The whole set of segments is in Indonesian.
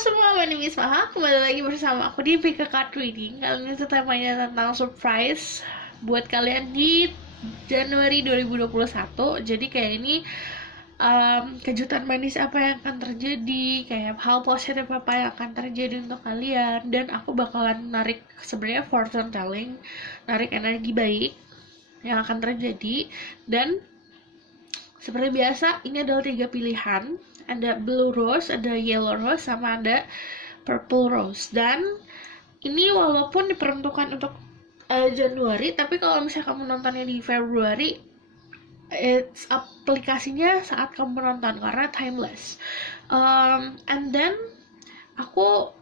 semua, my name is Maha. Kembali lagi bersama aku di PK Card Reading. Kali ini tuh temanya tentang surprise buat kalian di Januari 2021. Jadi kayak ini kejutan manis apa yang akan terjadi, kayak hal positif apa yang akan terjadi untuk kalian. Dan aku bakalan narik sebenarnya fortune telling, narik energi baik yang akan terjadi. Dan seperti biasa, ini adalah 3 pilihan. Ada blue rose, ada yellow rose, sama ada purple rose. Dan ini walaupun diperuntukkan untuk Januari, tapi kalau misalnya kamu nontonnya di Februari, aplikasinya saat kamu menonton karena timeless. And then aku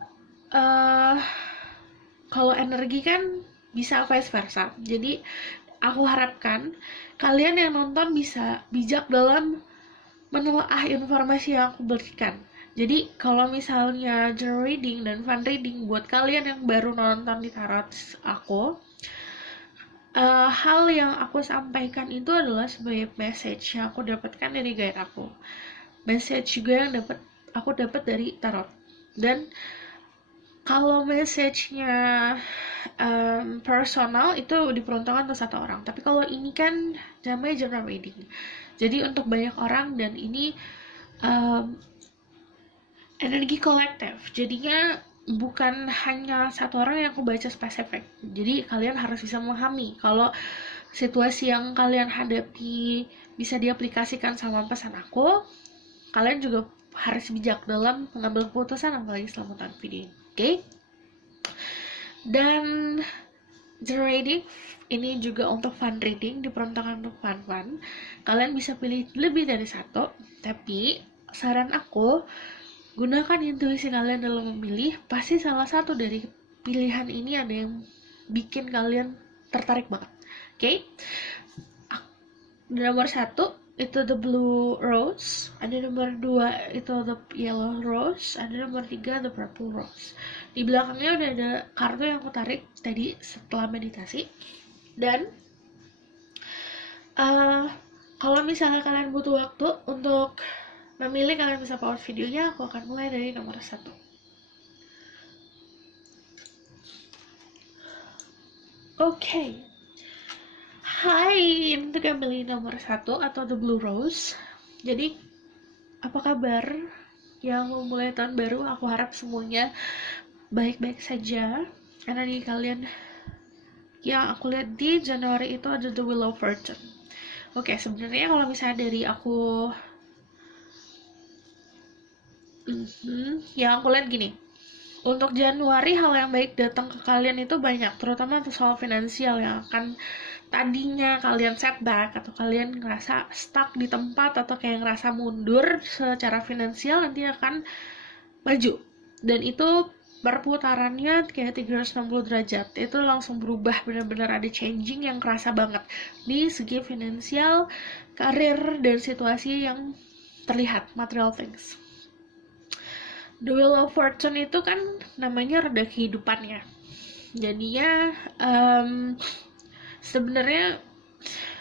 kalau energi kan bisa vice versa. Jadi aku harapkan kalian yang nonton bisa bijak dalam menelaah informasi yang aku berikan. Jadi kalau misalnya journal reading dan fun reading buat kalian yang baru nonton di tarot aku, hal yang aku sampaikan itu adalah sebagai message yang aku dapatkan dari guide aku, message juga yang aku dapat dari tarot. Dan kalau message-nya personal itu diperuntukkan untuk satu orang, tapi kalau ini kan namanya journal reading, jadi untuk banyak orang, dan ini energi kolektif, jadinya bukan hanya satu orang yang aku baca spesifik. Jadi kalian harus bisa memahami kalau situasi yang kalian hadapi bisa diaplikasikan sama pesan aku. Kalian juga harus bijak dalam mengambil keputusan, apalagi setelah menonton video ini. Oke? Dan journal reading ini juga untuk fun reading, diperuntukkan untuk fun. Kalian bisa pilih lebih dari satu, tapi saran aku, gunakan intuisi kalian dalam memilih. Pasti salah satu dari pilihan ini ada yang bikin kalian tertarik banget. Oke? Nomor 1 itu the blue rose, ada nomor 2 itu the yellow rose, ada nomor 3 the purple rose. Di belakangnya udah ada kartu yang aku tarik tadi setelah meditasi. Dan kalau misalnya kalian butuh waktu untuk memilih, kalian bisa pause videonya. Aku akan mulai dari nomor 1. Oke. Hai, untuk yang beli nomor 1 atau the blue rose. Jadi, apa kabar yang mau mulai tahun baru? Aku harap semuanya baik-baik saja. Energi kalian yang aku lihat di Januari itu ada the wheel of fortune. Oke, sebenarnya kalau misalnya dari aku yang aku lihat gini, untuk Januari hal yang baik datang ke kalian itu banyak, terutama untuk soal finansial yang akan tadinya kalian setback atau kalian ngerasa stuck di tempat atau kayak ngerasa mundur secara finansial, nanti akan maju. Dan itu perputarannya kayak 360 derajat, itu langsung berubah, benar-benar ada changing yang kerasa banget di segi finansial, karir, dan situasi yang terlihat, material things. The Wheel of Fortune itu kan namanya roda kehidupannya. Jadinya sebenarnya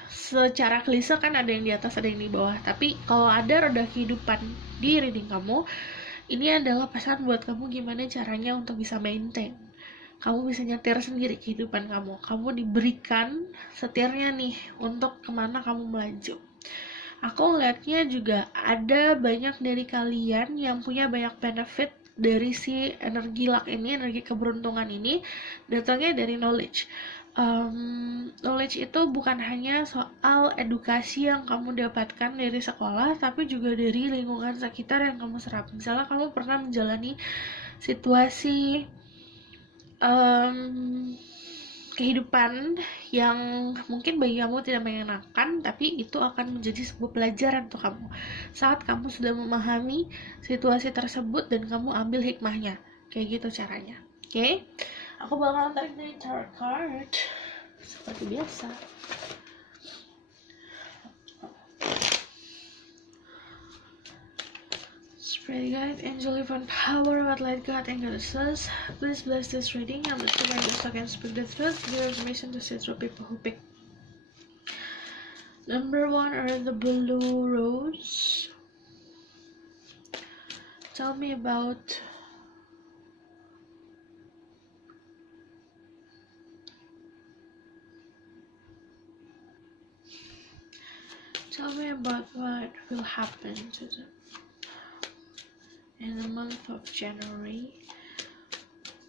secara klise kan ada yang di atas, ada yang di bawah. Tapi kalau ada roda kehidupan di reading kamu, ini adalah pesan buat kamu gimana caranya untuk bisa maintain. Kamu bisa nyetir sendiri kehidupan kamu. Kamu diberikan setirnya nih untuk kemana kamu melaju. Aku ngeliatnya juga ada banyak dari kalian yang punya banyak benefit dari si energi luck ini, energi keberuntungan ini, datangnya dari knowledge. Knowledge itu bukan hanya soal edukasi yang kamu dapatkan dari sekolah, tapi juga dari lingkungan sekitar yang kamu serap. Misalnya kamu pernah menjalani situasi kehidupan yang mungkin bagi kamu tidak menyenangkan, tapi itu akan menjadi sebuah pelajaran untuk kamu saat kamu sudah memahami situasi tersebut dan kamu ambil hikmahnya. Kayak gitu caranya. Oke? Aku bakal tarik dari tarot card seperti biasa. Spirit guide, angel divine power, what light God and goddesses, please bless this reading. I'm the true guide so can speak the truth. Give information to see through people who pick. Number 1 are the blue rose. Tell me about about what will happen to them in the month of January.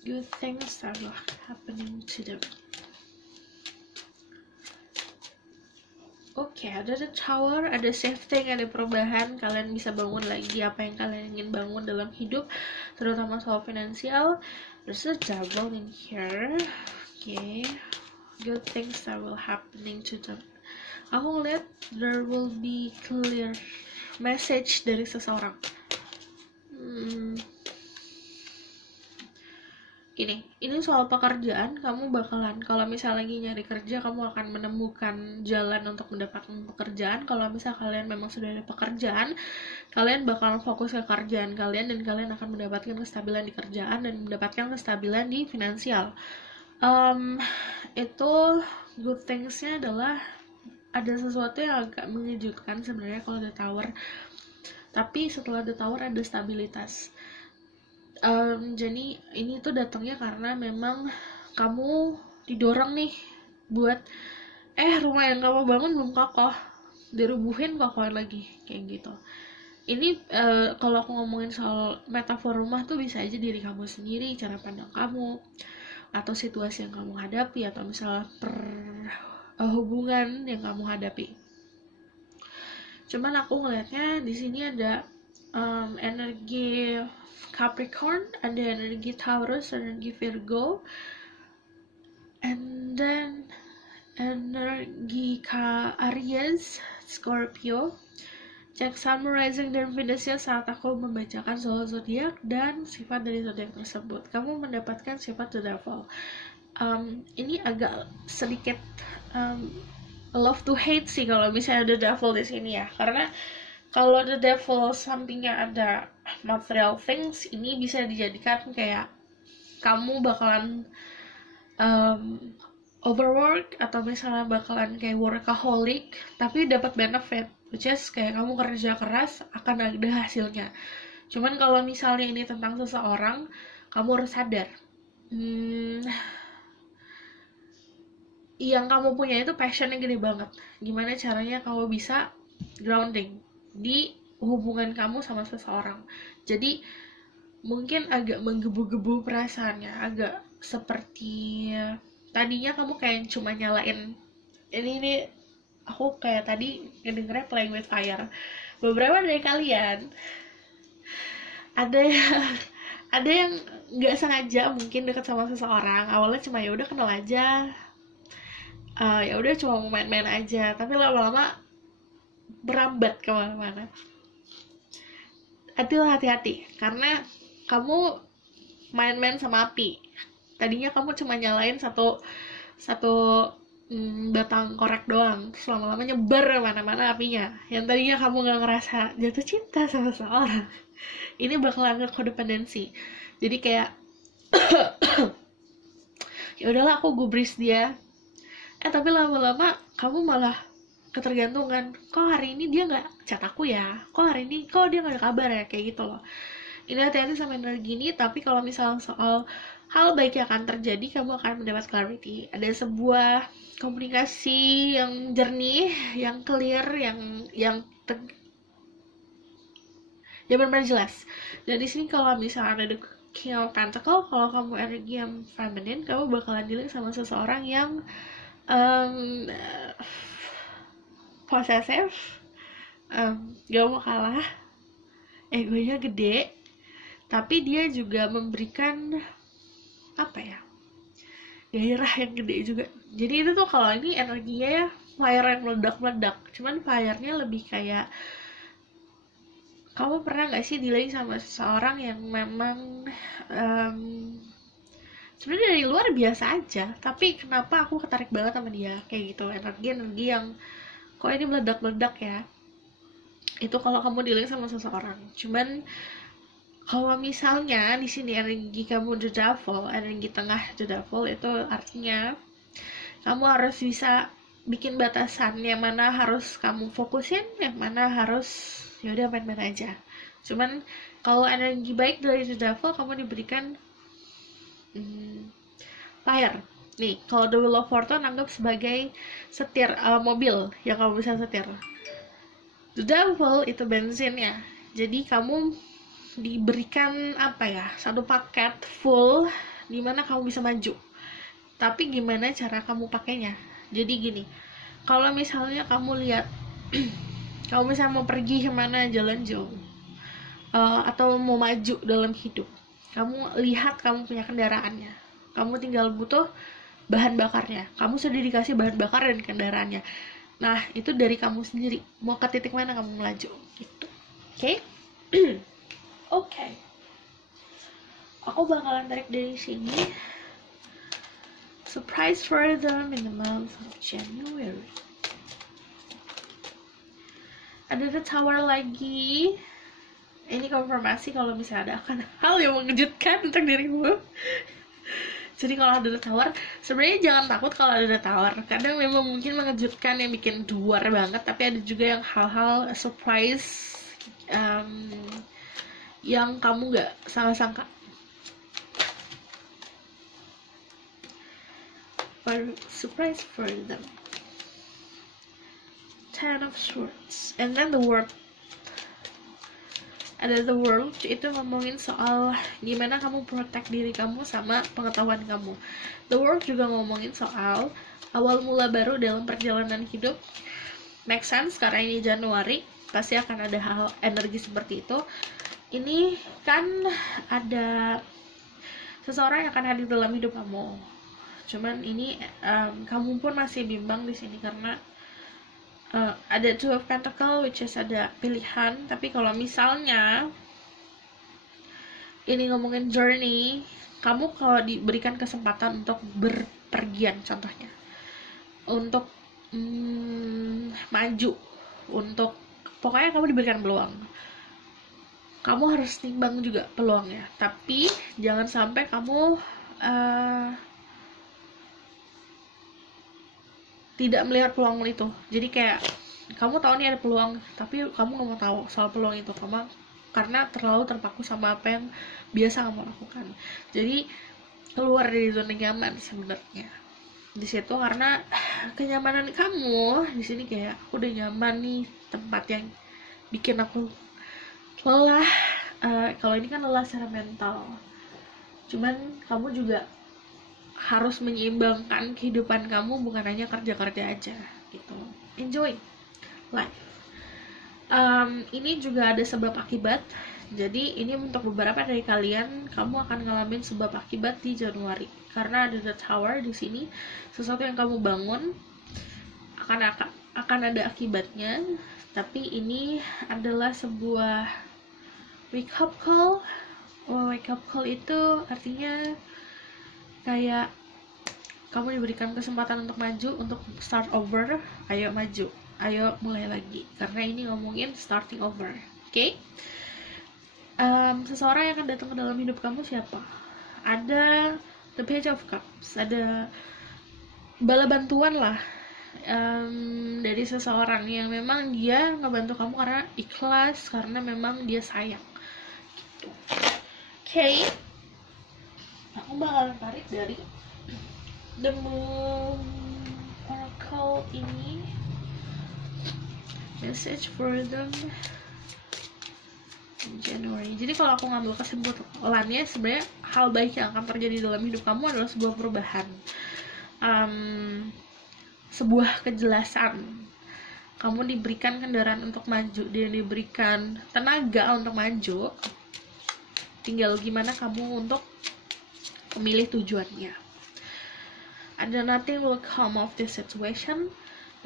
Good things that will happening to them. Oke, ada the tower, ada shifting, ada perubahan. Kalian bisa bangun lagi apa yang kalian ingin bangun dalam hidup, terutama soal finansial. There's a double in here. Oke, good things that will happening to them. Aku ngeliat there will be clear message dari seseorang. Ini soal pekerjaan. Kamu bakalan, kalau misalnya lagi nyari kerja, kamu akan menemukan jalan untuk mendapatkan pekerjaan. Kalau misalnya kalian memang sudah ada pekerjaan, kalian bakalan fokus ke kerjaan kalian, dan kalian akan mendapatkan kestabilan di kerjaan dan mendapatkan kestabilan di finansial. Itu good things-nya adalah ada sesuatu yang agak mengejutkan sebenarnya kalau ada tower, tapi setelah ada tower ada stabilitas. Jadi ini tuh datangnya karena memang kamu didorong nih buat rumah yang kamu bangun belum kokoh, dirubuhin kokohin lagi kayak gitu. Ini kalau aku ngomongin soal metafor rumah tuh bisa aja diri kamu sendiri, cara pandang kamu, atau situasi yang kamu hadapi, atau misalnya hubungan yang kamu hadapi. Cuman aku ngelihatnya di sini ada energi Capricorn, ada energi Taurus, energi Virgo, and then energi Aries, Scorpio. Cek Sun, Rising, dan Venusnya saat aku membacakan soal zodiak dan sifat dari zodiak tersebut. Kamu mendapatkan sifat The Devil. Ini agak sedikit love to hate sih kalau misalnya The Devil di sini ya, karena kalau The Devil sampingnya ada material things, ini bisa dijadikan kayak kamu bakalan overwork, atau misalnya bakalan kayak workaholic tapi dapat benefit, which is kayak kamu kerja keras akan ada hasilnya. Cuman kalau misalnya ini tentang seseorang, kamu harus sadar yang kamu punya itu passionnya gede banget. Gimana caranya kamu bisa grounding di hubungan kamu sama seseorang. Jadi mungkin agak menggebu-gebu perasaannya, agak seperti tadinya kamu kayak cuma nyalain ini aku kayak tadi ngedengernya Playing with Fire. Beberapa dari kalian ada yang nggak sengaja mungkin dekat sama seseorang, awalnya cuma ya udah kenal aja, ya udah cuma mau main-main aja, tapi lama-lama berambat kemana-mana. Hati-hati, karena kamu main-main sama api. Tadinya kamu cuma nyalain satu batang korek doang, terus lama-lama nyebar mana-mana apinya. Yang tadinya kamu nggak ngerasa jatuh cinta sama seseorang, ini bakalan codependency. Jadi kayak ya udahlah aku gubris dia, tapi lama-lama kamu malah ketergantungan. Kok hari ini dia nggak chat aku ya, kok hari ini kok dia nggak ada kabar ya, kayak gitu loh. Ini hati-hati sama energi ini. Tapi kalau misalnya soal hal baik yang akan terjadi, kamu akan mendapat clarity. Ada sebuah komunikasi yang jernih, yang clear, yang benar-benar jelas. Dan di sini kalau misalnya ada King of Pentacle, kalau kamu energi yang feminine, kamu bakalan dealing sama seseorang yang posesif, gak mau kalah, egonya gede, tapi dia juga memberikan gairah yang gede juga. Jadi itu tuh kalau ini energinya ya fire yang meledak-meledak, cuman fire-nya lebih kayak kamu pernah gak sih dealing sama seseorang yang memang sebenarnya dari luar biasa aja, tapi kenapa aku ketarik banget sama dia, kayak gitu. Energi yang kok ini meledak-meledak ya, itu kalau kamu dealing sama seseorang. Cuman kalau misalnya di sini energi kamu The Devil, energi tengah The Devil, itu artinya kamu harus bisa bikin batasan, yang mana harus kamu fokusin, yang mana harus ya udah main-main aja. Cuman kalau energi baik dari The Devil, kamu diberikan fire. Nih, kalau The Wheel of Fortune anggap sebagai setir mobil yang kamu bisa setir. The devil itu bensinnya. Jadi kamu diberikan satu paket full dimana kamu bisa maju. Tapi gimana cara kamu pakainya? Jadi gini, kalau misalnya kamu lihat kamu misalnya mau pergi kemana, jalan jauh, atau mau maju dalam hidup, kamu lihat kamu punya kendaraannya, kamu tinggal butuh bahan bakarnya, kamu sudah dikasih bahan bakar dan kendaraannya. Nah, itu dari kamu sendiri, mau ke titik mana kamu melaju gitu. Oke? Oke. Aku bakalan tarik dari sini. Surprise for them in the month of January. Ada The Tower lagi. Ini konfirmasi kalau misalnya ada akan hal yang mengejutkan untuk dirimu. Jadi kalau ada The Tower, sebenarnya jangan takut kalau ada The Tower. Kadang memang mungkin mengejutkan yang bikin duar banget, tapi ada juga yang hal-hal surprise yang kamu gak sangka-sangka. Surprise for them. Ten of Swords, and then the World. Ada The World, itu ngomongin soal gimana kamu protect diri kamu sama pengetahuan kamu. The World juga ngomongin soal awal mula baru dalam perjalanan hidup. Make sense, karena ini Januari, pasti akan ada hal energi seperti itu. Ini kan ada seseorang yang akan hadir dalam hidup kamu. Cuman ini kamu pun masih bimbang di sini karena ada Two of Pentacles, which is ada pilihan. Tapi kalau misalnya ini ngomongin journey, kamu kalau diberikan kesempatan untuk berpergian, contohnya untuk maju, untuk pokoknya kamu diberikan peluang, kamu harus timbang juga peluangnya. Tapi jangan sampai kamu tidak melihat peluang itu. Jadi kayak kamu tahu nih ada peluang, tapi kamu nggak mau tahu soal peluang itu karena terlalu terpaku sama apa yang biasa kamu lakukan. Jadi keluar dari zona nyaman sebenarnya di situ, karena kenyamanan kamu di sini kayak aku udah nyaman nih, tempat yang bikin aku lelah. Kalau ini kan lelah secara mental, cuman kamu juga harus menyeimbangkan kehidupan kamu, bukan hanya kerja-kerja aja gitu. Enjoy life. Ini juga ada sebab akibat. Jadi ini untuk beberapa dari kalian, kamu akan ngalamin sebab akibat di Januari karena ada The Tower di sini. Sesuatu yang kamu bangun akan ada akibatnya. Tapi ini adalah sebuah wake up call. Wake up call itu artinya kayak kamu diberikan kesempatan untuk maju, untuk start over. Ayo maju, ayo mulai lagi, karena ini ngomongin starting over. Oke? Seseorang yang akan datang ke dalam hidup kamu siapa? Ada The Page of Cups, ada bala bantuan lah dari seseorang yang memang dia ngebantu kamu karena ikhlas, karena memang dia sayang gitu. Oke? Aku bakalan tarik dari The Moon Oracle ini, message for them in January. Jadi kalau aku ngambil kesimpulannya, sebenarnya hal baik yang akan terjadi dalam hidup kamu adalah sebuah perubahan, sebuah kejelasan. Kamu diberikan kendaraan untuk maju, dia diberikan tenaga untuk maju. Tinggal gimana kamu untuk memilih tujuannya. Ada nothing will come of this situation.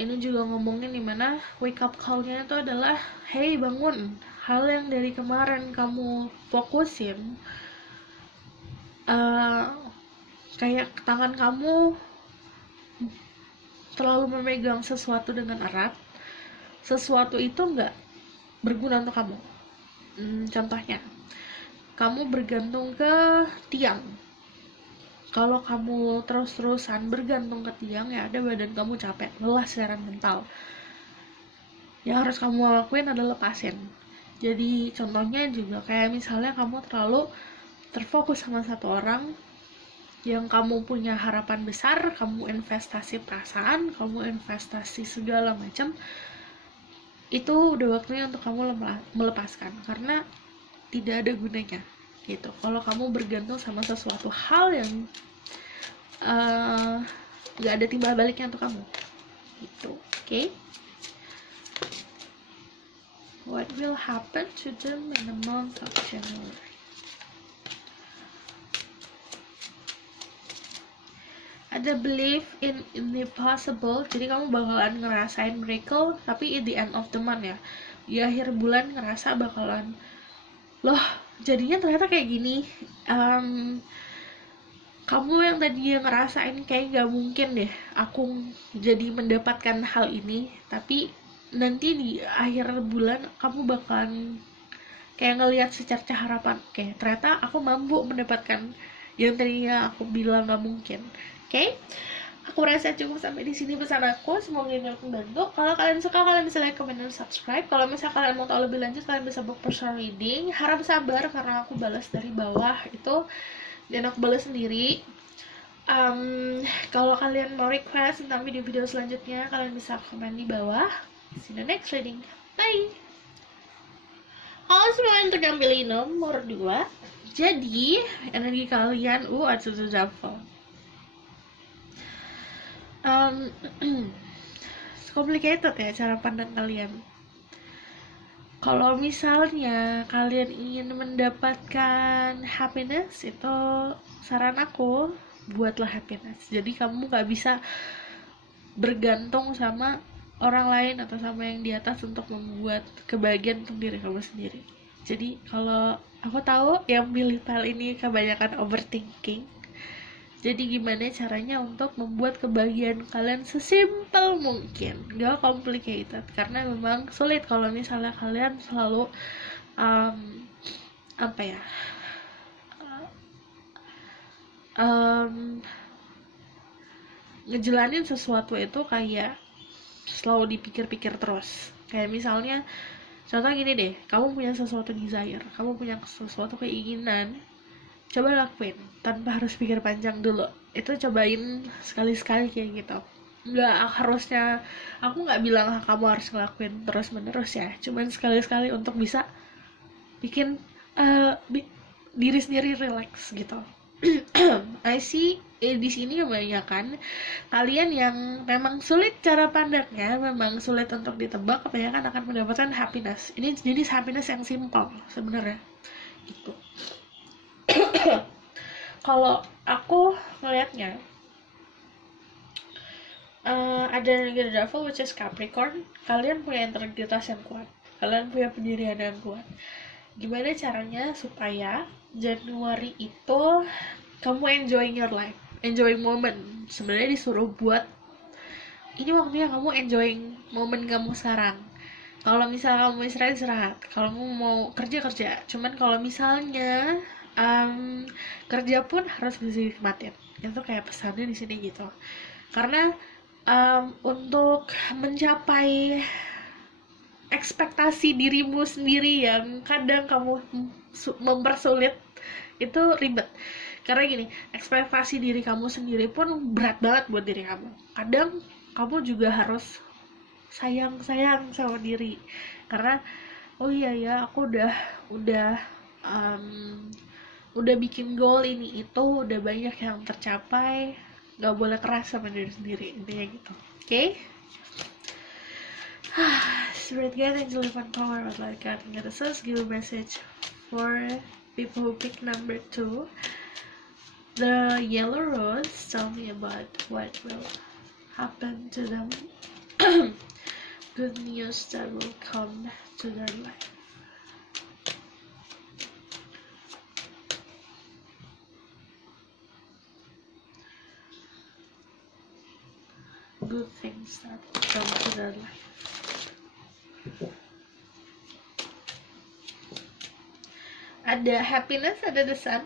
Ini juga ngomongin dimana wake up call-nya itu adalah hey, bangun, hal yang dari kemarin kamu fokusin, kayak tangan kamu terlalu memegang sesuatu dengan erat, sesuatu itu nggak berguna untuk kamu. Contohnya, kamu bergantung ke tiang. Kalau kamu terus-terusan bergantung ke tiang, ya ada badan kamu capek, lelah secara mental. Yang harus kamu lakuin adalah lepasin. Jadi contohnya juga kayak misalnya kamu terlalu terfokus sama satu orang yang kamu punya harapan besar, kamu investasi perasaan, kamu investasi segala macam. itu udah waktunya untuk kamu melepaskan, karena tidak ada gunanya gitu kalau kamu bergantung sama sesuatu hal yang nggak ada timbal baliknya untuk kamu gitu. Okay, what will happen to them in the month of January? Ada belief in the possible, jadi kamu bakalan ngerasain miracle tapi at the end of the month ya, di akhir bulan ngerasa bakalan loh jadinya ternyata kayak gini. Kamu yang tadi ngerasain kayak gak mungkin deh aku jadi mendapatkan hal ini, tapi nanti di akhir bulan kamu bakalan kayak ngelihat secerca harapan, kayak ternyata aku mampu mendapatkan yang tadinya aku bilang gak mungkin. Oke, aku rasa cukup sampai di sini pesan aku. Semoga ini membantu. Kalau kalian suka, kalian bisa like, comment, dan subscribe. Kalau misalnya kalian mau tahu lebih lanjut, kalian bisa book personal reading. Harap sabar karena aku balas dari bawah itu dan aku balas sendiri. Kalau kalian mau request tentang video-video selanjutnya, kalian bisa komen di bawah. See you in the next reading. Bye. Semua untuk yang pilih nomor 2. Jadi energi kalian ada double. Complicated ya cara pandang kalian. Kalau misalnya kalian ingin mendapatkan happiness, itu saran aku buatlah happiness. Jadi kamu gak bisa bergantung sama orang lain atau sama yang di atas untuk membuat kebahagiaan untuk diri kamu sendiri. Jadi kalau aku tahu yang pilih pal ini kebanyakan overthinking, jadi gimana caranya untuk membuat kebahagiaan kalian sesimpel mungkin, gak complicated, karena memang sulit kalau misalnya kalian selalu ngejalanin sesuatu itu kayak selalu dipikir-pikir terus. Kayak misalnya contoh gini deh, kamu punya sesuatu desire, kamu punya sesuatu keinginan, coba lakuin tanpa harus pikir panjang dulu. Itu cobain sekali-sekali kayak gitu. Nggak harusnya, aku nggak bilang kamu harus ngelakuin terus-menerus ya, cuman sekali-sekali untuk bisa bikin diri sendiri relax gitu. I see di sini kebanyakan kalian yang memang sulit cara pandangnya, memang sulit untuk ditebak, kebanyakan akan mendapatkan happiness. Ini jenis happiness yang simple sebenarnya gitu. Kalau aku ngelihatnya ada energi devil which is Capricorn. Kalian punya integritas yang kuat, kalian punya pendirian yang kuat. Gimana caranya supaya Januari itu kamu enjoying your life, enjoying moment. Sebenarnya disuruh buat ini waktunya kamu enjoying moment kamu sekarang. Kalau misalnya kamu istirahat, kalau kamu mau kerja. Cuman kalau misalnya kerja pun harus bisa dinikmatin. Itu kayak pesannya di sini gitu. Karena untuk mencapai ekspektasi dirimu sendiri yang kadang kamu mempersulit, itu ribet. Karena gini, ekspektasi diri kamu sendiri pun berat banget buat diri kamu. Kadang kamu juga harus sayang sama diri, karena oh iya ya, aku udah bikin goal ini itu, udah banyak yang tercapai, gak boleh keras sama diri sendiri, intinya gitu. Okay? Spirit guide, angel divine power, what like God and goddesses, give a message for people who pick number 2. The yellow rose, tell me about what will happen to them. Good news that will come to their life. Good things that will come to their life. Ada happiness, ada the sun.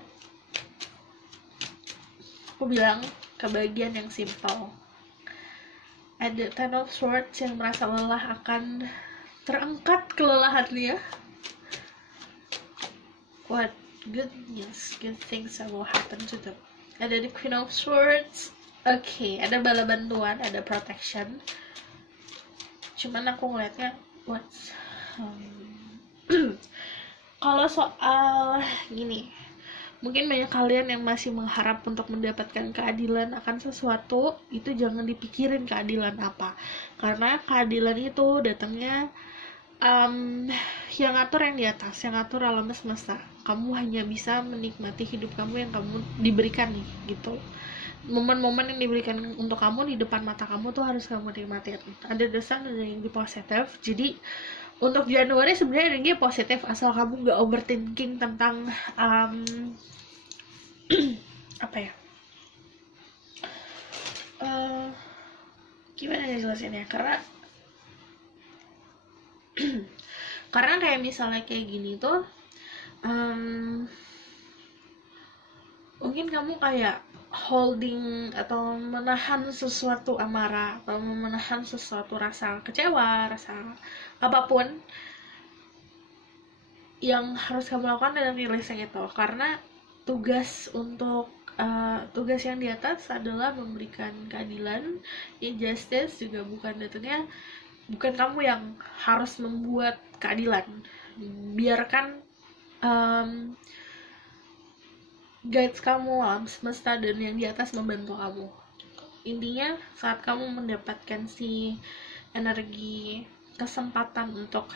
Aku bilang kebahagiaan yang simple. Ada Ten of Swords yang merasa lelah akan terangkat kelelahannya. What good news, good things that will happen to them. Ada the Queen of Swords. Oke, ada bala bantuan, ada protection. Cuman aku ngeliatnya what's kalau soal gini, mungkin banyak kalian yang masih mengharap untuk mendapatkan keadilan akan sesuatu, itu jangan dipikirin keadilan apa, karena keadilan itu datangnya yang ngatur yang di atas, yang ngatur alam semesta. Kamu hanya bisa menikmati hidup kamu yang kamu diberikan nih, gitu. Momen-momen yang diberikan untuk kamu di depan mata kamu tuh harus kamu nikmatin. Ada dosa, ada yang positif. Jadi untuk Januari sebenarnya energi positif, asal kamu nggak overthinking tentang apa ya, gimana nih jelasinnya, karena kayak misalnya kayak gini tuh mungkin kamu kayak holding atau menahan sesuatu amarah atau menahan sesuatu rasa kecewa, rasa apapun yang harus kamu lakukan dalam releasing itu, karena tugas yang di atas adalah memberikan keadilan, justice juga bukan kamu yang harus membuat keadilan. Biarkan guides kamu, alam semesta dan yang di atas membantu kamu. Intinya saat kamu mendapatkan si energi kesempatan untuk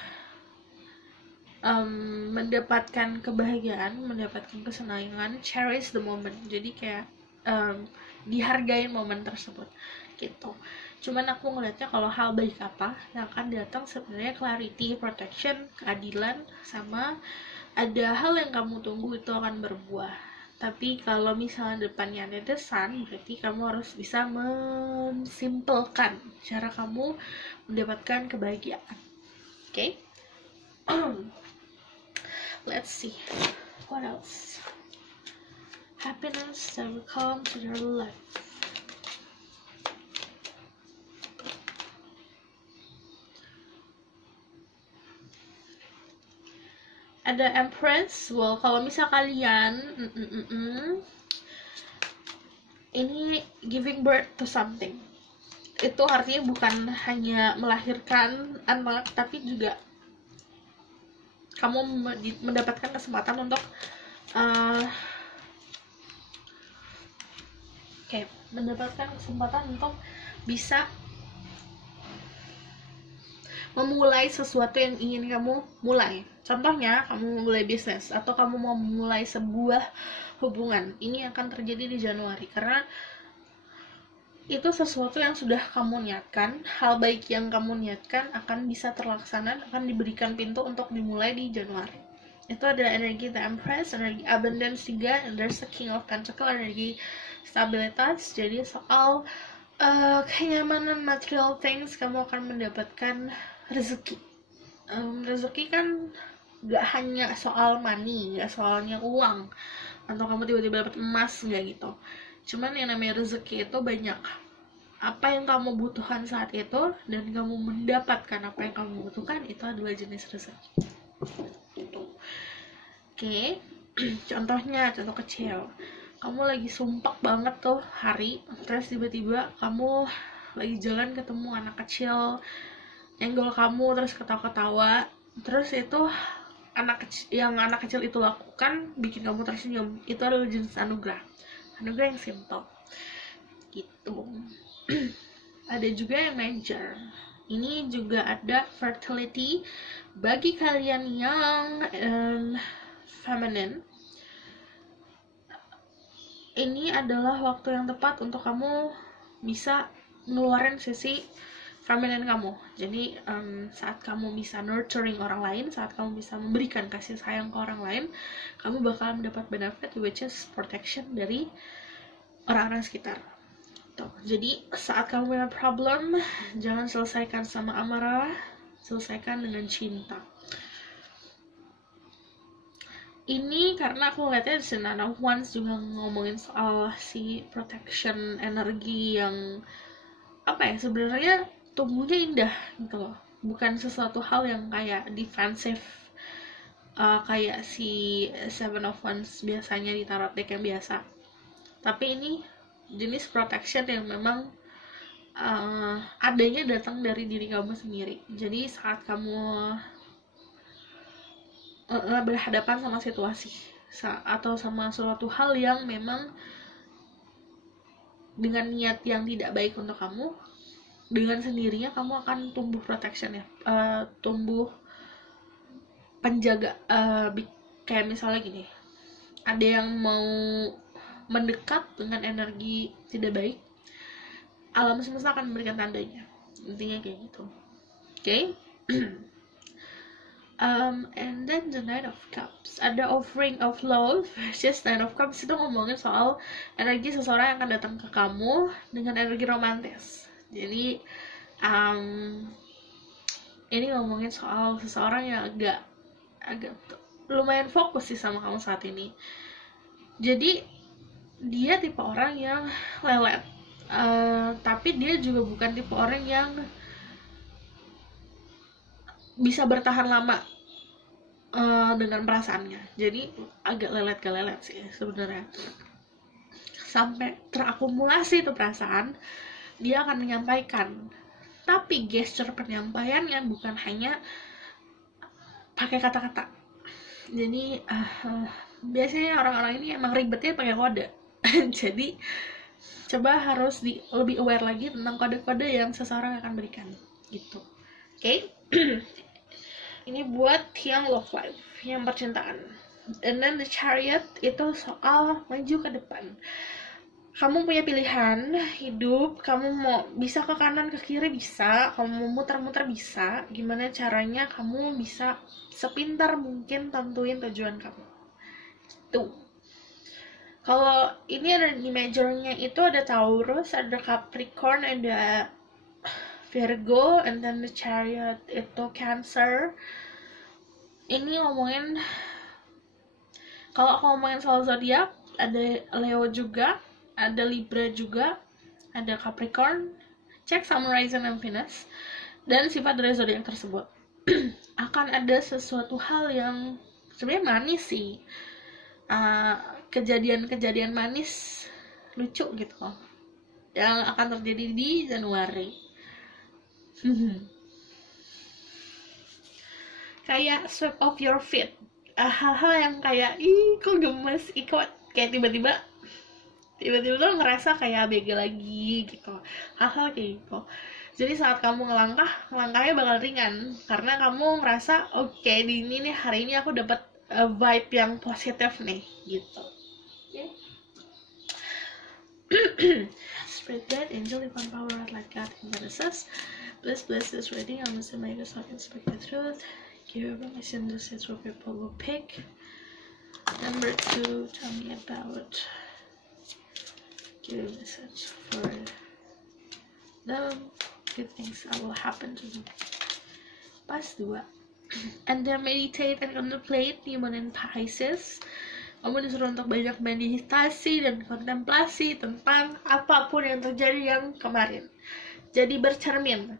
mendapatkan kebahagiaan, mendapatkan kesenangan, cherish the moment. Jadi kayak dihargain momen tersebut gitu. Cuman aku ngeliatnya kalau hal baik apa yang akan datang sebenarnya clarity, protection, keadilan, sama ada hal yang kamu tunggu itu akan berbuah. Tapi kalau misalnya depannya ada the sun, berarti kamu harus bisa mensimpelkan cara kamu mendapatkan kebahagiaan. Oke? Let's see what else. Happiness that will come to your life. Ada Empress. Well, kalau misal kalian ini giving birth to something, itu artinya bukan hanya melahirkan anak, tapi juga kamu mendapatkan kesempatan untuk mendapatkan kesempatan untuk bisa memulai sesuatu yang ingin kamu mulai. Contohnya, kamu memulai bisnis atau kamu mau memulai sebuah hubungan. Ini akan terjadi di Januari karena itu sesuatu yang sudah kamu niatkan. Hal baik yang kamu niatkan akan bisa terlaksana, akan diberikan pintu untuk dimulai di Januari. Itu adalah energi The Empress, energi abundance juga, and there's the King of Pentacles, energi stabilitas. Jadi soal kenyamanan material things, kamu akan mendapatkan rezeki. Rezeki kan gak hanya soal money, gak soalnya uang atau kamu tiba-tiba dapat emas, gak gitu. Cuman yang namanya rezeki itu banyak. Apa yang kamu butuhkan saat itu dan kamu mendapatkan apa yang kamu butuhkan, itu adalah jenis rezeki. Gitu. Oke. Contohnya, contoh kecil. Kamu lagi sumpek banget tuh hari, terus tiba-tiba kamu lagi jalan ketemu anak kecil nyenggol kamu, terus ketawa-ketawa, terus itu anak kecil itu lakukan bikin kamu tersenyum. Itu adalah jenis anugerah yang simple gitu. Ada juga yang major. Ini juga ada fertility bagi kalian yang feminine. Ini adalah waktu yang tepat untuk kamu bisa ngeluarin sisi feminine kamu. Jadi saat kamu bisa nurturing orang lain, saat kamu bisa memberikan kasih sayang ke orang lain, kamu bakal mendapat benefit, which is protection dari orang-orang sekitar. Tuh. Jadi saat kamu punya problem, jangan selesaikan sama amarah, selesaikan dengan cinta. Ini karena aku ngeliatnya di Nine of Wands juga ngomongin soal si protection energi yang apa ya, sebenarnya tumbuhnya indah gitu loh, bukan sesuatu hal yang kayak defensive kayak si Seven of Wands biasanya di tarot deck yang biasa. Tapi ini jenis protection yang memang adanya datang dari diri kamu sendiri. Jadi saat kamu berhadapan sama situasi atau sama suatu hal yang memang dengan niat yang tidak baik untuk kamu, dengan sendirinya kamu akan tumbuh protection ya, tumbuh penjaga. Kayak misalnya gini, ada yang mau mendekat dengan energi tidak baik, alam semesta akan memberikan tandanya. Intinya kayak gitu. Oke. Okay? And then the Knight of Cups, ada offering of love. Just Knight of Cups itu ngomongin soal energi seseorang yang akan datang ke kamu dengan energi romantis. Jadi ini ngomongin soal seseorang yang agak lumayan fokus sih sama kamu saat ini. Jadi dia tipe orang yang lelet, tapi dia juga bukan tipe orang yang bisa bertahan lama dengan perasaannya. Jadi agak lelet sih sebenarnya. Sampai terakumulasi itu perasaan, dia akan menyampaikan. Tapi gesture penyampaiannya bukan hanya pakai kata-kata. Jadi biasanya orang-orang ini emang ribetnya pakai kode. Jadi coba harus lebih aware lagi tentang kode-kode yang seseorang akan berikan gitu. Oke? Ini buat yang love life, yang percintaan. And then the Chariot itu soal maju ke depan. Kamu punya pilihan hidup, kamu mau bisa ke kanan ke kiri bisa, kamu mau muter-muter bisa. Gimana caranya kamu bisa sepintar mungkin tentuin tujuan kamu. Tuh. Kalau ini ada di majornya itu ada Taurus, ada Capricorn, ada Virgo, and then the Chariot itu Cancer. Ini ngomongin, kalau aku ngomongin soal zodiak, ada Leo juga, ada Libra juga, ada Capricorn. Cek Sun, Rising, and Venus. Dan sifat dari zodiak tersebut. Akan ada sesuatu hal yang sebenarnya manis sih. Kejadian-kejadian manis lucu gitu yang akan terjadi di Januari. Kayak sweep off your feet, hal-hal yang kayak kok gemes, kok kayak tiba-tiba tuh ngerasa kayak ABG lagi gitu, hal-hal kayak gitu. Jadi saat kamu ngelangkahnya bakal ringan karena kamu ngerasa oke, di ini nih, hari ini aku dapat vibe yang positif nih gitu. Spread that angel divine power out like God in Genesis. Please bless this reading. I'm going to make yourself speak the truth. Give permission to sit where people will pick. Number 2, tell me about. Give a message for them. Good things that will happen to them. Pas 2. And then meditate and contemplate, Human and Pisces. Kamu disuruh untuk banyak meditasi dan kontemplasi tentang apapun yang terjadi yang kemarin. Jadi bercermin.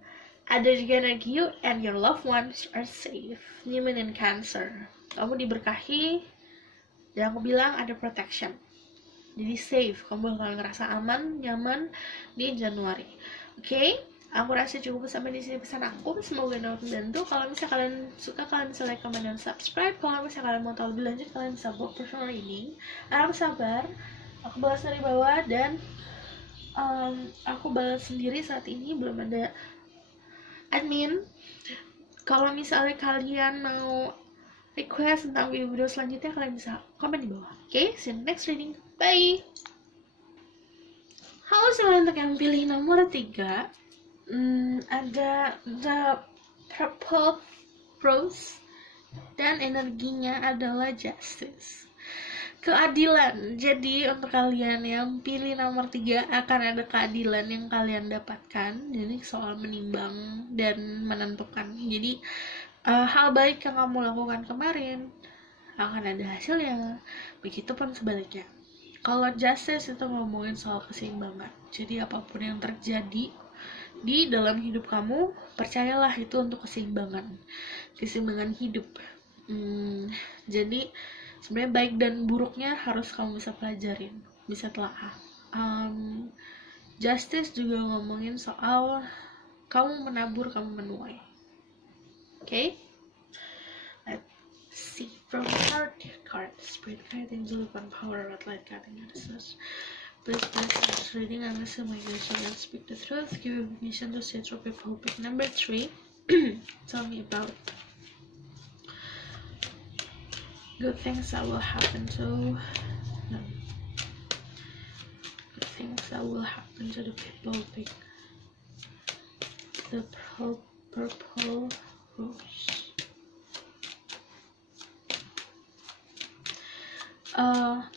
Ada juga energi you and your loved ones are safe. Human and Cancer. Kamu diberkahi, dan aku bilang ada protection. Jadi safe. Kamu bakal ngerasa aman, nyaman di Januari. Oke? Aku rasa cukup sampai di sini pesan aku. Semoga dapat membantu. Kalau misalnya kalian suka, kalian bisa like, comment, dan subscribe. Kalau misalnya kalian mau tahu lebih lanjut, kalian bisa buat personal reading. Harap sabar. Aku balas dari bawah dan aku balas sendiri saat ini, belum ada admin. Kalau misalnya kalian mau request tentang video-video selanjutnya, kalian bisa komen di bawah. Oke, see you next reading. Bye. Halo semua, untuk yang pilih nomor 3. Ada the purple rose dan energinya adalah justice, keadilan. Jadi untuk kalian yang pilih nomor 3 akan ada keadilan yang kalian dapatkan. Jadi soal menimbang dan menentukan. Jadi hal baik yang kamu lakukan kemarin akan ada hasilnya. Begitupun sebaliknya. Kalau justice itu ngomongin soal keseimbangan. Jadi apapun yang terjadi di dalam hidup kamu, percayalah itu untuk keseimbangan hidup. Jadi sebenarnya baik dan buruknya harus kamu bisa pelajarin, bisa telaah. Justice juga ngomongin soal kamu menabur, kamu menuai. Okay? Let's see from heart card, Spirit guiding Zulpan power, red light guiding answers. Please bless this reading and listen my vision and speak the truth. Give me permission to say true people. Pick number 3. Tell me about good things that will happen to them. Good things that will happen to the people. Pick the purple rose.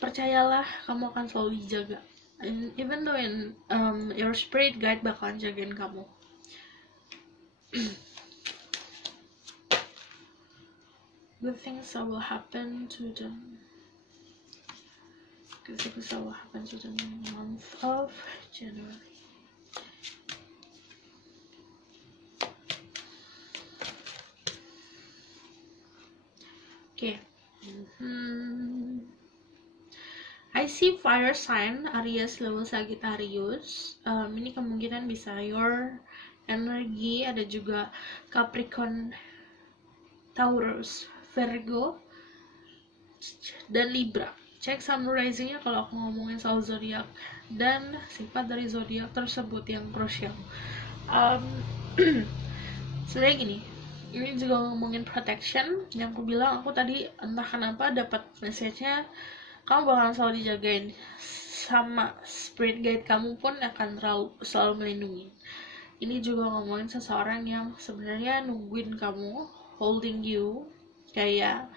Percayalah, kamu akan selalu dijaga. And even though your spirit guide bakalan jagain kamu. Good things that will happen to them. Good things that will happen to the month of January. Okay. I see fire sign Aries, Leo, Sagittarius. Ini kemungkinan bisa your energi, ada juga Capricorn, Taurus, Virgo, dan Libra. Cek sun risingnya kalau aku ngomongin soal zodiak dan sifat dari zodiak tersebut yang krusial. Sebenarnya gini, ini juga ngomongin protection. Yang aku bilang, aku tadi entah kenapa dapat message-nya kamu bakalan selalu dijagain, sama spirit guide kamu pun akan selalu melindungi. Ini juga ngomongin seseorang yang sebenarnya nungguin kamu, holding you, kayak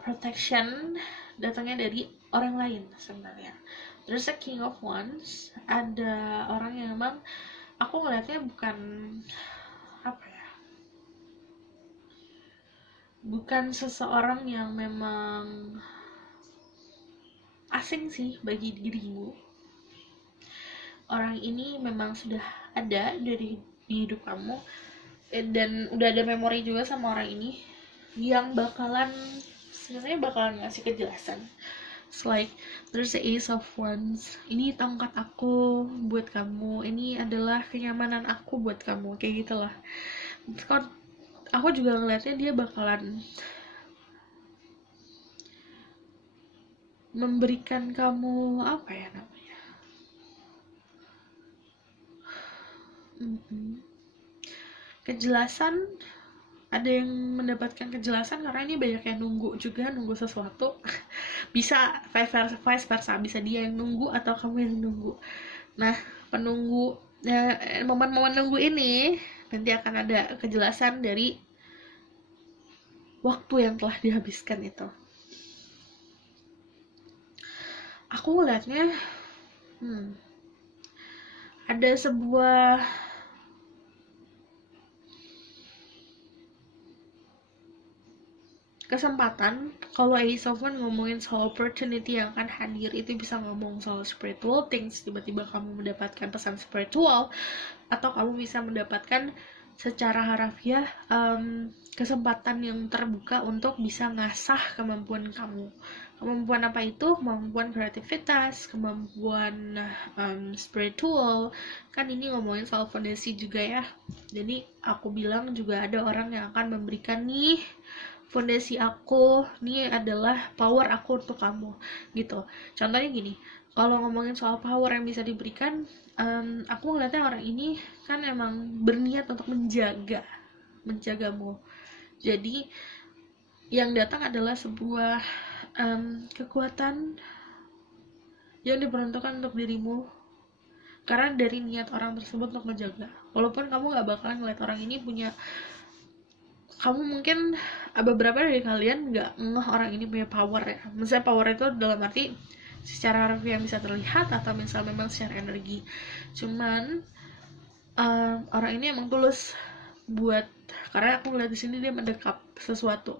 protection datangnya dari orang lain sebenarnya. There's a king of wands, ada orang yang emang aku ngeliatnya bukan apa ya, bukan seseorang yang memang asing sih bagi dirimu. Orang ini memang sudah ada dari hidup kamu, dan udah ada memori juga sama orang ini yang sebenarnya bakalan ngasih kejelasan. It's like there's the ace of wands. Ini tongkat aku buat kamu, ini adalah kenyamanan aku buat kamu, kayak gitulah. Aku juga ngeliatnya dia bakalan memberikan kamu apa ya namanya, kejelasan. Ada yang mendapatkan kejelasan karena ini banyak yang nunggu sesuatu. Bisa vice versa, bisa dia yang nunggu atau kamu yang nunggu. Nah, penunggu, momen-momen nunggu ini nanti akan ada kejelasan dari waktu yang telah dihabiskan itu. Aku ngeliatnya ada sebuah kesempatan. Kalau Ace of Wands ngomongin soal opportunity yang akan hadir, itu bisa ngomong soal spiritual things. Tiba-tiba kamu mendapatkan pesan spiritual, atau kamu bisa mendapatkan secara harafiah kesempatan yang terbuka untuk bisa ngasah kemampuan kamu. Kemampuan apa itu? Kemampuan kreativitas, kemampuan spiritual. Kan ini ngomongin soal fondasi juga ya. Jadi aku bilang juga ada orang yang akan memberikan nih fondasi aku, nih adalah power aku untuk kamu gitu. Contohnya gini, kalau ngomongin soal power yang bisa diberikan, aku ngeliatnya orang ini kan emang berniat untuk menjagamu. Jadi yang datang adalah sebuah kekuatan yang diperuntukkan untuk dirimu karena dari niat orang tersebut untuk menjaga. Walaupun kamu gak bakalan ngeliat orang ini punya, kamu mungkin beberapa dari kalian gak ngeh orang ini punya power ya. Misalnya power itu dalam arti secara harfiah yang bisa terlihat, atau misalnya memang secara energi. Cuman orang ini emang tulus buat, karena aku ngeliat di sini dia mendekap sesuatu.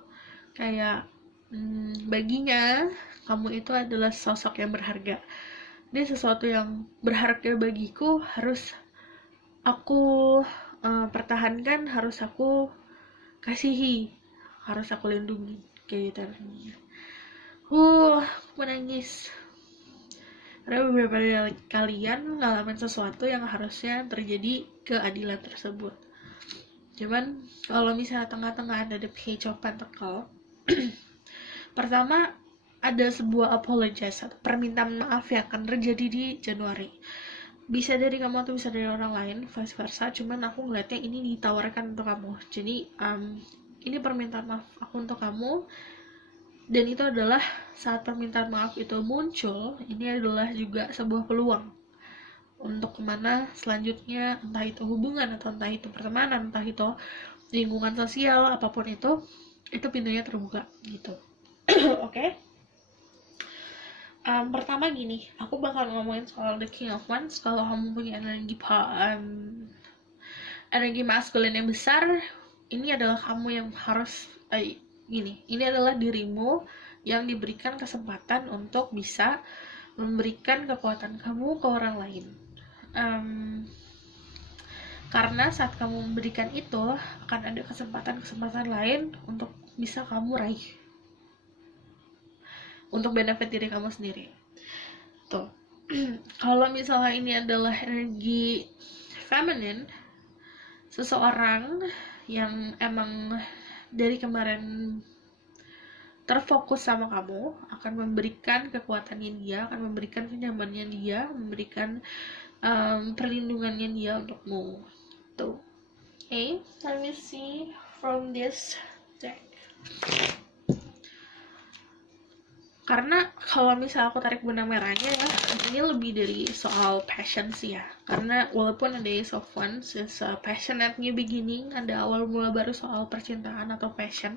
Kayak baginya kamu itu adalah sosok yang berharga. Dia sesuatu yang berharga bagiku, harus aku pertahankan, harus aku kasihi, harus aku lindungi, kayak gitu artinya. Menangis. Ada beberapa dari kalian ngalamin sesuatu yang harusnya terjadi keadilan tersebut. Cuman kalau misalnya tengah-tengah ada the page of pentacle, pertama ada sebuah apologize atau permintaan maaf yang akan terjadi di Januari. Bisa dari kamu atau bisa dari orang lain, vice versa. Cuman aku ngeliatnya ini ditawarkan untuk kamu. Jadi ini permintaan maaf aku untuk kamu. Dan itu adalah saat permintaan maaf itu muncul, ini adalah juga sebuah peluang untuk kemana selanjutnya, entah itu hubungan atau entah itu pertemanan, entah itu lingkungan sosial, apapun itu pintunya terbuka gitu. Oke. Pertama gini, aku bakal ngomongin soal the King of Wands. Kalau kamu punya energi maskulin yang besar, ini adalah kamu yang harus ini adalah dirimu yang diberikan kesempatan untuk bisa memberikan kekuatan kamu ke orang lain. Karena saat kamu memberikan itu, akan ada kesempatan-kesempatan lain untuk bisa kamu raih, untuk benefit diri kamu sendiri. Tuh. Kalau misalnya ini adalah energi feminine, seseorang yang emang dari kemarin terfokus sama kamu akan memberikan kekuatannya dia, akan memberikan kenyamanannya dia, memberikan perlindungannya dia untukmu. Tuh. Okay, let me see from this deck. Karena kalau misalnya aku tarik benang merahnya ya, ini lebih dari soal passion sih ya. Karena walaupun ada Ace of Wands is a passionate new beginning, ada awal mula baru soal percintaan atau passion,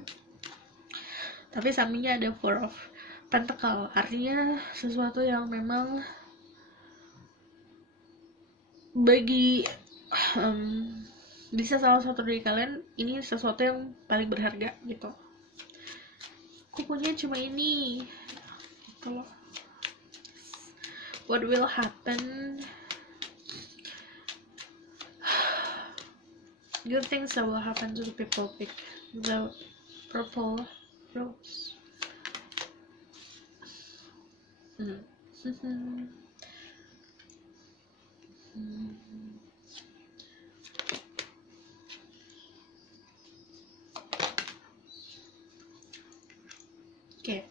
tapi sampingnya ada Four of Pentacle, artinya sesuatu yang memang bagi bisa salah satu dari kalian ini sesuatu yang paling berharga gitu. Aku punya cuma ini gitu loh. What will happen? Good things that will happen to the people pick the purple rose. Oke.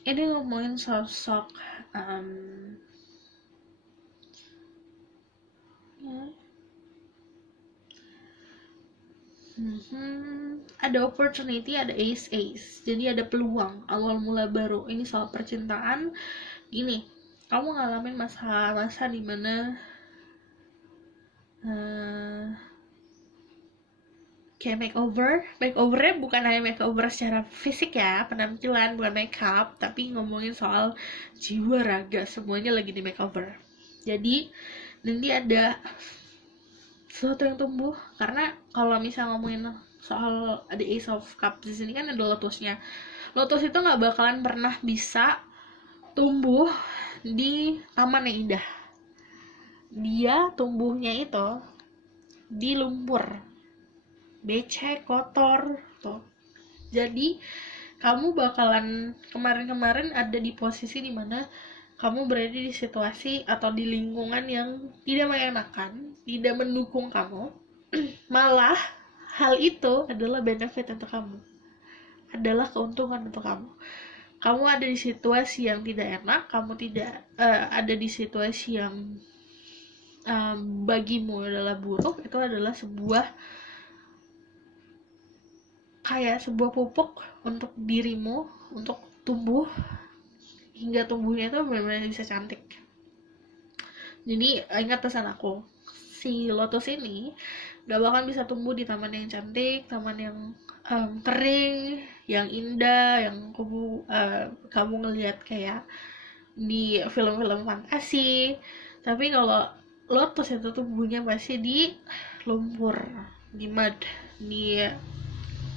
Ini ngomongin sosok ada opportunity, ada ace. Jadi ada peluang, awal mula baru. Ini soal percintaan. Gini, kamu ngalamin masa-masa dimana kayak makeovernya bukan hanya makeover secara fisik ya, penampilan, bukan makeup, tapi ngomongin soal jiwa raga, semuanya lagi di makeover. Jadi nanti ada sesuatu yang tumbuh, karena kalau misal ngomongin soal ada Ace of Cups di sini kan ada lotusnya. Lotus itu nggak bakalan pernah bisa tumbuh di taman yang indah. Dia tumbuhnya itu di lumpur, becek, kotor tuh. Jadi kamu bakalan kemarin-kemarin ada di posisi dimana kamu berada di situasi atau di lingkungan yang tidak mengenakan, tidak mendukung kamu. Malah hal itu adalah benefit untuk kamu, adalah keuntungan untuk kamu. Kamu ada di situasi yang tidak enak, kamu tidak ada di situasi yang bagimu adalah buruk. Itu adalah kayak sebuah pupuk untuk dirimu untuk tumbuh, hingga tumbuhnya itu benar-benar bisa cantik. Jadi ingat pesan aku, si lotus ini gak bakal bisa tumbuh di taman yang cantik, taman yang kering, yang indah, yang kamu ngelihat kayak di film-film fantasi. Tapi kalau lotus itu tumbuhnya masih di lumpur, di mud,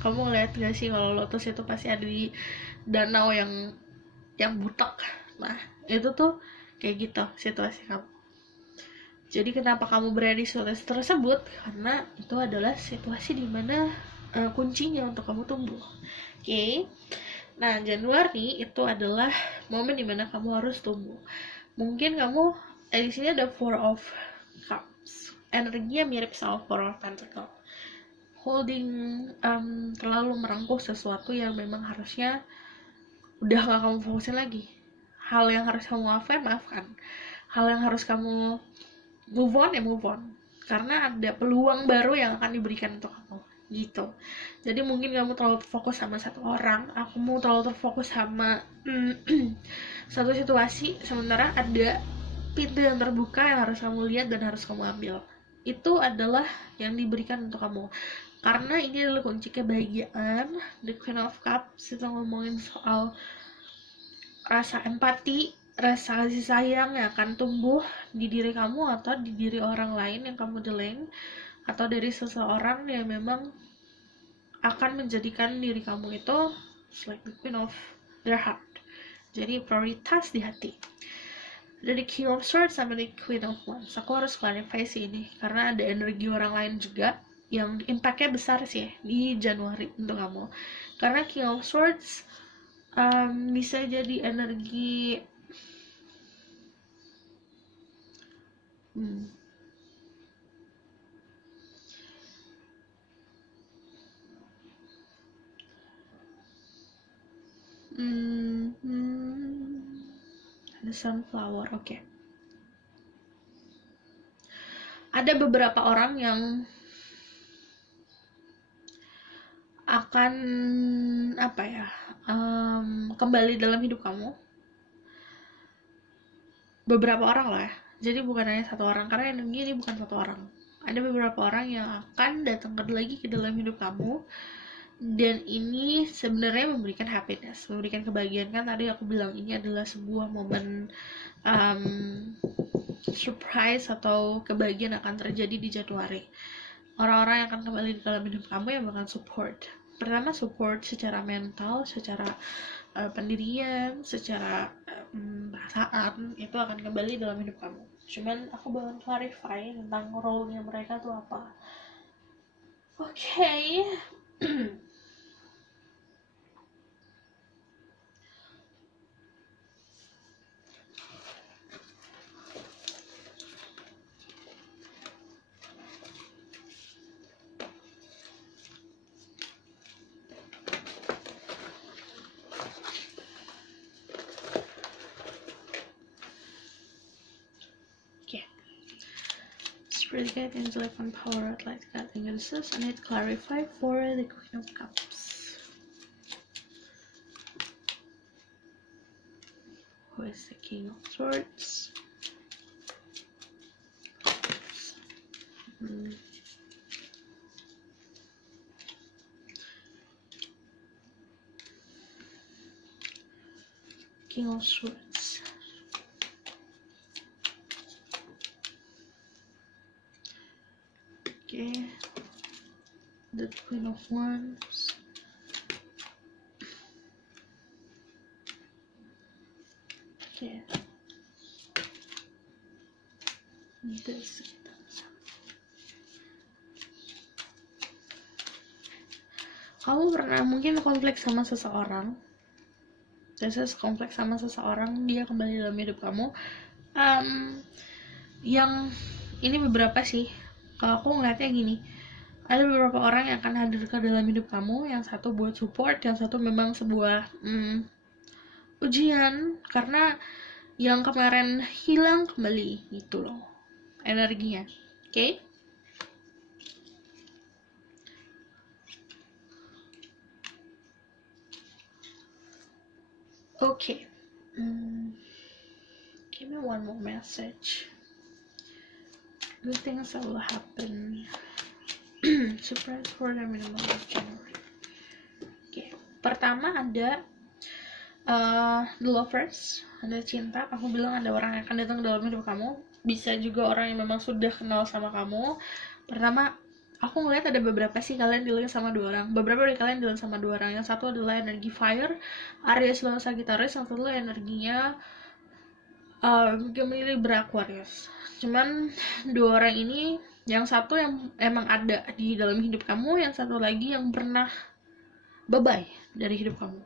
kamu ngeliat gak sih kalau lotus itu pasti ada di danau yang butek. Nah itu tuh kayak gitu situasi kamu. Jadi kenapa kamu berada di situasi tersebut? Karena itu adalah situasi dimana kuncinya untuk kamu tumbuh. Oke. Nah, Januari itu adalah momen dimana kamu harus tumbuh. Mungkin kamu di sini ada Four of Cups. Energinya mirip sama Four of Pentacles. Holding, terlalu merangkul sesuatu yang memang harusnya udah gak kamu fokusin lagi. Hal yang harus kamu maafkan. Hal yang harus kamu move on, ya move on. Karena ada peluang baru yang akan diberikan untuk kamu gitu. Jadi mungkin kamu terlalu terfokus sama satu orang, aku mau terlalu terfokus sama satu situasi, sementara ada pintu yang terbuka yang harus kamu lihat dan harus kamu ambil. Itu adalah yang diberikan untuk kamu, karena ini adalah kunci kebahagiaan. The Queen of Cups itu ngomongin soal rasa empati, rasa kasih sayang yang akan tumbuh di diri kamu atau di diri orang lain yang kamu deleng, atau dari seseorang yang memang akan menjadikan diri kamu itu like the Queen of their heart. Jadi prioritas di hati. Dari King of Swords sama the Queen of Wands. Aku harus clarify sih ini karena ada energi orang lain juga yang impact-nya besar sih ya, di Januari untuk kamu. Karena King of Swords bisa jadi energi ada sunflower, oke. Ada beberapa orang yang akan kembali dalam hidup kamu. Beberapa orang lah ya, jadi bukan hanya satu orang, karena energi ini bukan satu orang. Ada beberapa orang yang akan datang lagi ke dalam hidup kamu, dan ini sebenarnya memberikan happiness, memberikan kebahagiaan. Kan tadi aku bilang ini adalah sebuah momen surprise atau kebahagiaan akan terjadi di Januari. Orang-orang yang akan kembali di dalam hidup kamu yang bakal support. Pertama, support secara mental, secara pendirian, secara perasaan, itu akan kembali dalam hidup kamu. Cuman aku bakal clarify tentang role-nya mereka tuh apa. Oke. Spirit guide, intellect, and power, light guide, and goddesses. I need to clarify for the Queen of Cups. Who is the King of Swords? King of Swords. Okay, the Queen of Wands. Okay, this. Kamu pernah mungkin konflik sama seseorang, konflik sama seseorang, dia kembali dalam hidup kamu. Yang ini beberapa sih. Kalau aku ngeliatnya gini, ada beberapa orang yang akan hadir ke dalam hidup kamu, yang satu buat support, yang satu memang sebuah ujian, karena yang kemarin hilang kembali gitu loh energinya. Oke? Okay. Give me one more message. Good things that will happen. Surprise for them in the month of January. Okay. Pertama ada the lovers, ada cinta. Aku bilang ada orang yang akan datang dalam hidup kamu. Bisa juga orang yang memang sudah kenal sama kamu. Pertama, aku ngeliat ada beberapa sih kalian dealing sama dua orang. Beberapa dari kalian dealing sama dua orang. Yang satu adalah energi fire, Aries lawan Sagittarius. Yang satu energinya Gemini Libra Aquarius. Cuman dua orang ini, yang satu yang emang ada di dalam hidup kamu, yang satu lagi yang pernah bye-bye dari hidup kamu.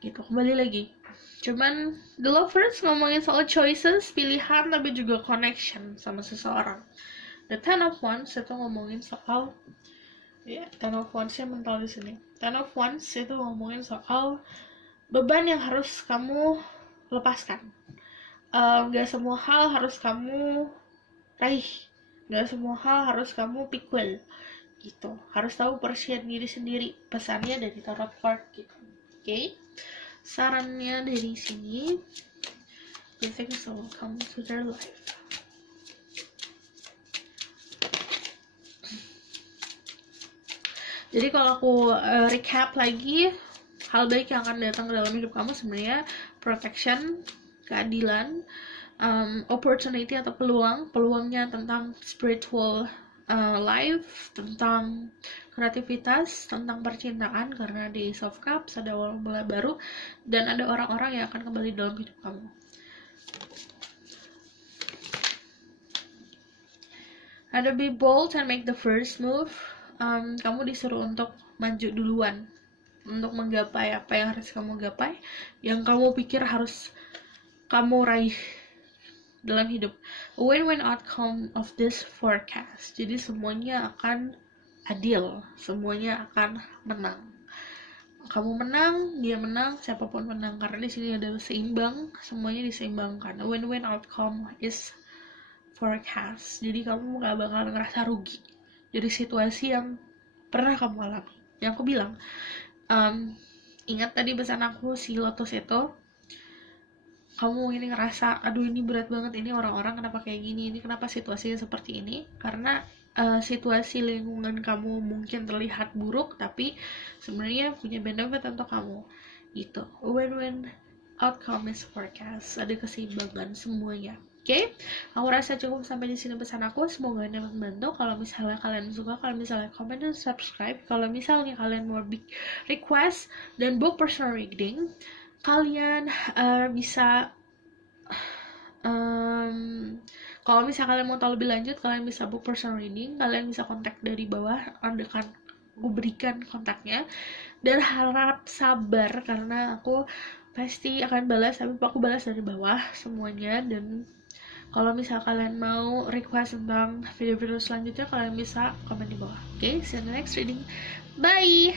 gitu. Kembali lagi, cuman The Lovers ngomongin soal choices, pilihan, tapi juga connection sama seseorang. The Ten of Wands itu ngomongin soal Ten of Wands nya mental di sini. Ten of Wands itu ngomongin soal beban yang harus kamu lepaskan. Gak semua hal harus kamu raih, gak semua hal harus kamu pikul gitu. Harus tahu persian diri sendiri, pesannya dari tarot card gitu. Oke? Sarannya dari sini, good things will come to their life. Jadi kalau aku recap lagi, hal baik yang akan datang ke dalam hidup kamu sebenarnya protection, keadilan, opportunity atau peluangnya tentang spiritual life, tentang kreativitas, tentang percintaan, karena di Ace of Cups ada awal mula baru, dan ada orang-orang yang akan kembali dalam hidup kamu. Ada be bold and make the first move. Kamu disuruh untuk maju duluan, untuk menggapai apa yang harus kamu gapai, yang kamu pikir harus kamu raih dalam hidup. Win-win outcome of this forecast. Jadi semuanya akan adil, semuanya akan menang. Kamu menang, dia menang, siapapun menang, karena di sini ada seimbang, semuanya diseimbangkan. Win-win outcome is forecast. Jadi kamu gak bakal ngerasa rugi dari situasi yang pernah kamu alami. Yang aku bilang, ingat tadi pesan aku si Lotus itu, kamu ini ngerasa, aduh ini berat banget, ini orang-orang kenapa kayak gini, ini kenapa situasinya seperti ini, karena situasi lingkungan kamu mungkin terlihat buruk, tapi sebenarnya punya benefit untuk kamu gitu. Win-win outcome is forecast, ada keseimbangan semuanya. Oke, aku rasa cukup sampai di sini pesan aku. Semoga ini dapat membantu. Kalau misalnya kalian suka, kalau misalnya comment dan subscribe. Kalau misalnya kalian mau request dan book personal reading, kalian bisa kalau misalnya kalian mau tahu lebih lanjut, kalian bisa book personal reading. Kalian bisa kontak dari bawah, akan aku berikan kontaknya. Dan harap sabar, karena aku pasti akan balas, tapi aku balas dari bawah semuanya. Dan kalau misalnya kalian mau request tentang video-video selanjutnya, kalian bisa komen di bawah. Oke, see you in the next reading. Bye!